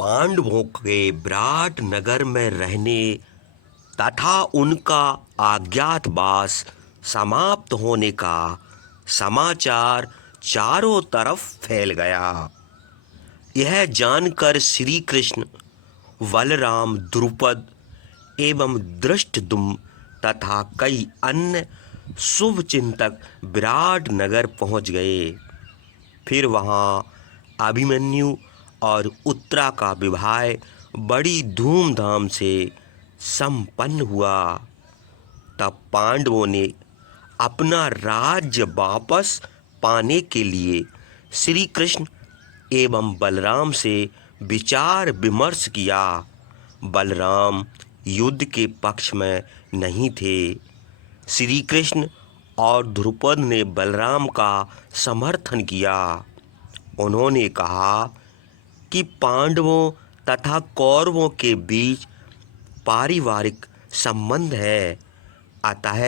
पांडवों के विराट नगर में रहने तथा उनका अज्ञातवास समाप्त होने का समाचार चारों तरफ फैल गया। यह जानकर श्री कृष्ण, बलराम, द्रुपद एवं धृष्टद्युम्न तथा कई अन्य शुभ चिंतक विराट नगर पहुंच गए। फिर वहां अभिमन्यु और उत्तरा का विवाह बड़ी धूमधाम से संपन्न हुआ। तब पांडवों ने अपना राज्य वापस पाने के लिए श्री कृष्ण एवं बलराम से विचार विमर्श किया। बलराम युद्ध के पक्ष में नहीं थे। श्री कृष्ण और द्रुपद ने बलराम का समर्थन किया। उन्होंने कहा कि पांडवों तथा कौरवों के बीच पारिवारिक संबंध है, अतः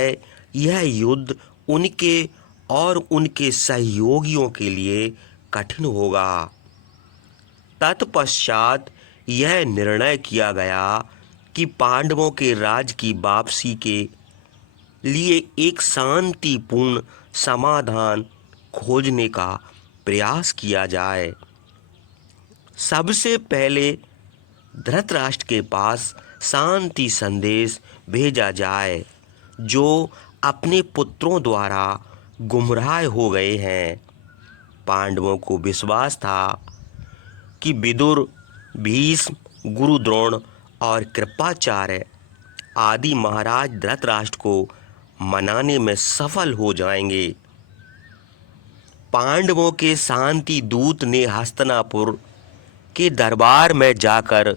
यह युद्ध उनके और उनके सहयोगियों के लिए कठिन होगा। तत्पश्चात यह निर्णय किया गया कि पांडवों के राज्य की वापसी के लिए एक शांतिपूर्ण समाधान खोजने का प्रयास किया जाए। सबसे पहले धृतराष्ट्र के पास शांति संदेश भेजा जाए, जो अपने पुत्रों द्वारा गुमराह हो गए हैं। पांडवों को विश्वास था कि विदुर, भीष्म, गुरु द्रोण और कृपाचार्य आदि महाराज धृतराष्ट्र को मनाने में सफल हो जाएंगे। पांडवों के शांति दूत ने हस्तिनापुर के दरबार में जाकर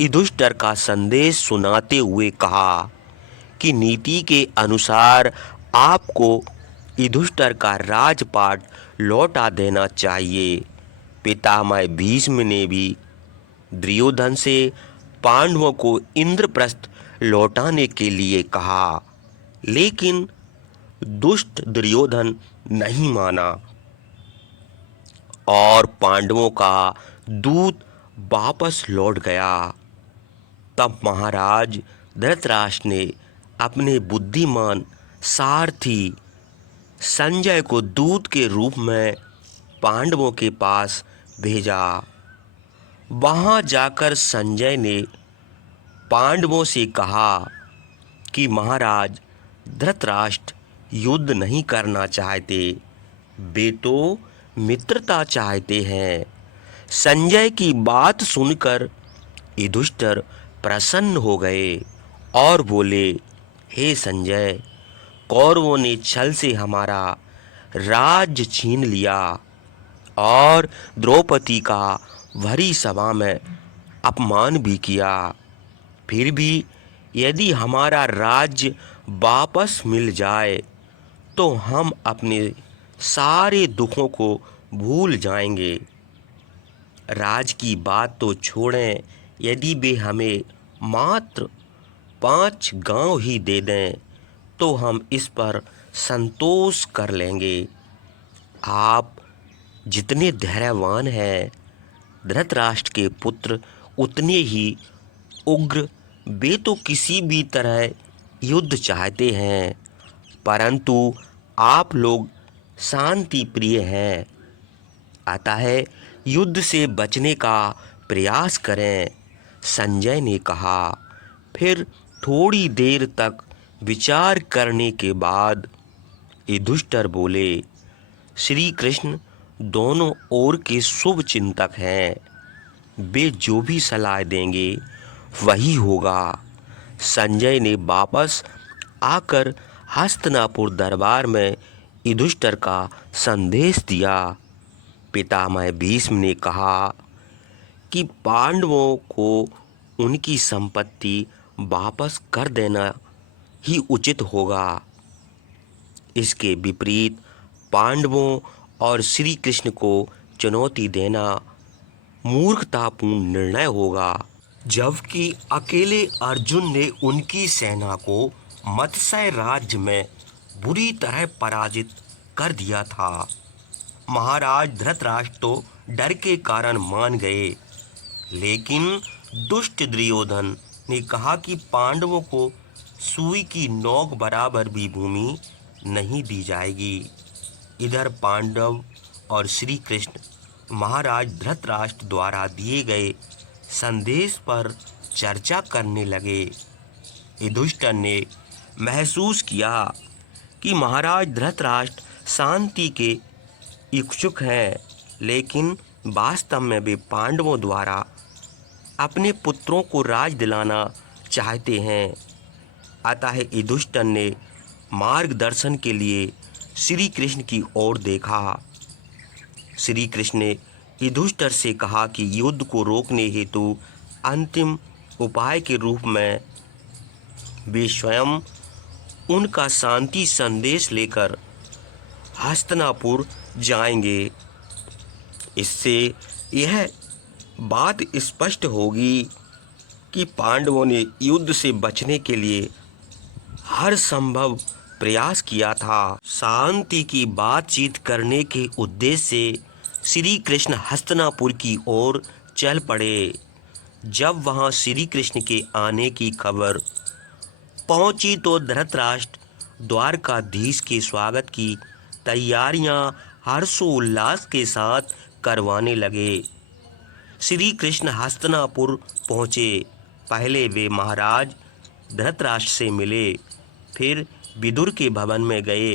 युधिष्ठिर का संदेश सुनाते हुए कहा कि नीति के अनुसार आपको युधिष्ठिर का राजपाट लौटा देना चाहिए। पितामह भीष्म ने भी दुर्योधन से पांडवों को इंद्रप्रस्थ लौटाने के लिए कहा, लेकिन दुष्ट दुर्योधन नहीं माना और पांडवों का दूत वापस लौट गया। तब महाराज धृतराष्ट्र ने अपने बुद्धिमान सारथी संजय को दूत के रूप में पांडवों के पास भेजा। वहां जाकर संजय ने पांडवों से कहा कि महाराज धृतराष्ट्र युद्ध नहीं करना चाहते, वे तो मित्रता चाहते हैं। संजय की बात सुनकर युधिष्ठिर प्रसन्न हो गए और बोले, हे संजय, कौरवों ने छल से हमारा राज्य छीन लिया और द्रौपदी का भरी सभा में अपमान भी किया। फिर भी यदि हमारा राज्य वापस मिल जाए तो हम अपने सारे दुखों को भूल जाएंगे। राज की बात तो छोड़ें, यदि वे हमें मात्र 5 गांव ही दे दें तो हम इस पर संतोष कर लेंगे। आप जितने धैर्यवान हैं, धृतराष्ट्र के पुत्र उतने ही उग्र। वे तो किसी भी तरह युद्ध चाहते हैं, परंतु आप लोग शांति प्रिय हैं, अतः युद्ध से बचने का प्रयास करें। संजय ने कहा। फिर थोड़ी देर तक विचार करने के बाद युधिष्ठिर बोले, श्री कृष्ण दोनों ओर के शुभ चिंतक हैं, वे जो भी सलाह देंगे वही होगा। संजय ने वापस आकर हस्तिनापुर दरबार में युधिष्ठिर का संदेश दिया। पितामह भीष्म ने कहा कि पांडवों को उनकी संपत्ति वापस कर देना ही उचित होगा। इसके विपरीत पांडवों और श्री कृष्ण को चुनौती देना मूर्खतापूर्ण निर्णय होगा। जबकि अकेले अर्जुन ने उनकी सेना को मत्स्य राज्य में बुरी तरह पराजित कर दिया था। महाराज धृतराष्ट्र तो डर के कारण मान गए, लेकिन दुष्ट दुर्योधन ने कहा कि पांडवों को सुई की नोक बराबर भी भूमि नहीं दी जाएगी। इधर पांडव और श्री कृष्ण महाराज धृतराष्ट्र द्वारा दिए गए संदेश पर चर्चा करने लगे। युधिष्ठिर ने महसूस किया कि महाराज धृतराष्ट्र शांति के इच्छुक हैं, लेकिन वास्तव में वे पांडवों द्वारा अपने पुत्रों को राज दिलाना चाहते हैं। अतः युधिष्ठिर ने मार्गदर्शन के लिए श्री कृष्ण की ओर देखा। श्री कृष्ण ने युधिष्ठिर से कहा कि युद्ध को रोकने हेतु अंतिम उपाय के रूप में वे स्वयं उनका शांति संदेश लेकर हस्तिनापुर जाएंगे। इससे यह बात स्पष्ट होगी कि पांडवों ने युद्ध से बचने के लिए हर संभव प्रयास किया था। शांति की बातचीत करने के उद्देश्य से श्री कृष्ण हस्तिनापुर की ओर चल पड़े। जब वहां श्री कृष्ण के आने की खबर पहुंची तो धृतराष्ट्र द्वारकाधीश के स्वागत की तैयारियां हर्षोल्लास के साथ करवाने लगे। श्री कृष्ण हस्तिनापुर पहुँचे। पहले वे महाराज धृतराष्ट्र से मिले, फिर विदुर के भवन में गए।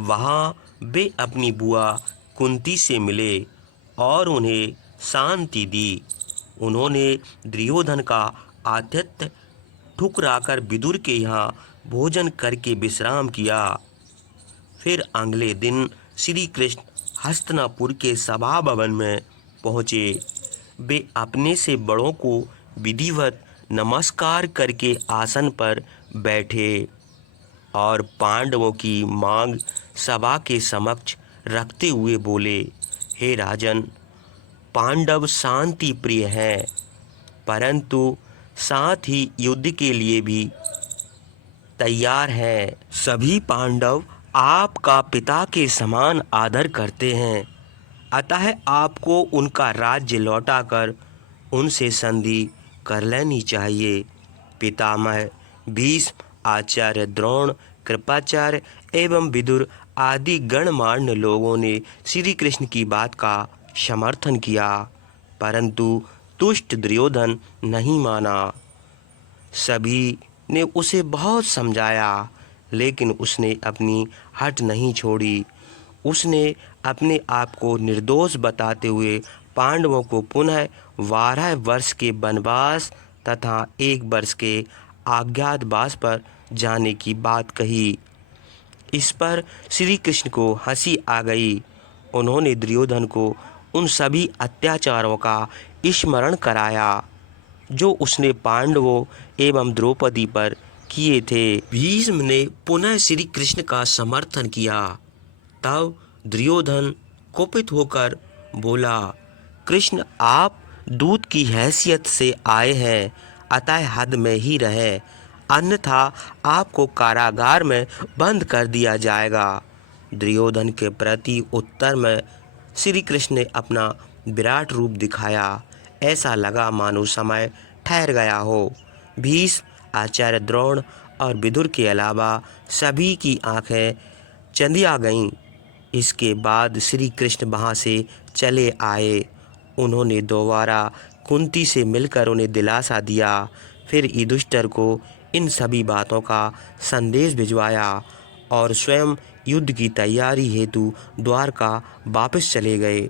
वहाँ वे अपनी बुआ कुंती से मिले और उन्हें शांति दी। उन्होंने दुर्योधन का आतिथ्य ठुकराकर विदुर के यहाँ भोजन करके विश्राम किया। फिर अगले दिन श्री कृष्ण हस्तिनापुर के सभा भवन में पहुँचे। वे अपने से बड़ों को विधिवत नमस्कार करके आसन पर बैठे और पांडवों की मांग सभा के समक्ष रखते हुए बोले, हे राजन, पांडव शांति प्रिय हैं, परंतु साथ ही युद्ध के लिए भी तैयार हैं। सभी पांडव आपका पिता के समान आदर करते हैं, अतः आपको उनका राज्य लौटाकर उनसे संधि कर लेनी चाहिए। पितामह भीष्म, आचार्य द्रोण, कृपाचार्य एवं विदुर आदि गणमान्य लोगों ने श्री कृष्ण की बात का समर्थन किया, परंतु दुष्ट दुर्योधन नहीं माना। सभी ने उसे बहुत समझाया, लेकिन उसने अपनी हट नहीं छोड़ी। उसने अपने आप को निर्दोष बताते हुए पांडवों को पुनः 12 वर्ष के वनवास तथा 1 वर्ष के अज्ञातवास पर जाने की बात कही। इस पर श्री कृष्ण को हंसी आ गई। उन्होंने दुर्योधन को उन सभी अत्याचारों का स्मरण कराया जो उसने पांडवों एवं द्रौपदी पर किए थे। भीष्म ने पुनः श्री कृष्ण का समर्थन किया। तब दुर्योधन कुपित होकर बोला, कृष्ण, आप दूत की हैसियत से आए हैं, अतः हद में ही रहे, अन्यथा आपको कारागार में बंद कर दिया जाएगा। दुर्योधन के प्रति उत्तर में श्री कृष्ण ने अपना विराट रूप दिखाया। ऐसा लगा मानो समय ठहर गया हो। भीष्म, आचार्य द्रोण और विदुर के अलावा सभी की आंखें चंदिया गईं। इसके बाद श्री कृष्ण वहाँ से चले आए। उन्होंने दोबारा कुंती से मिलकर उन्हें दिलासा दिया। फिर युधिष्ठिर को इन सभी बातों का संदेश भिजवाया और स्वयं युद्ध की तैयारी हेतु द्वारका वापस चले गए।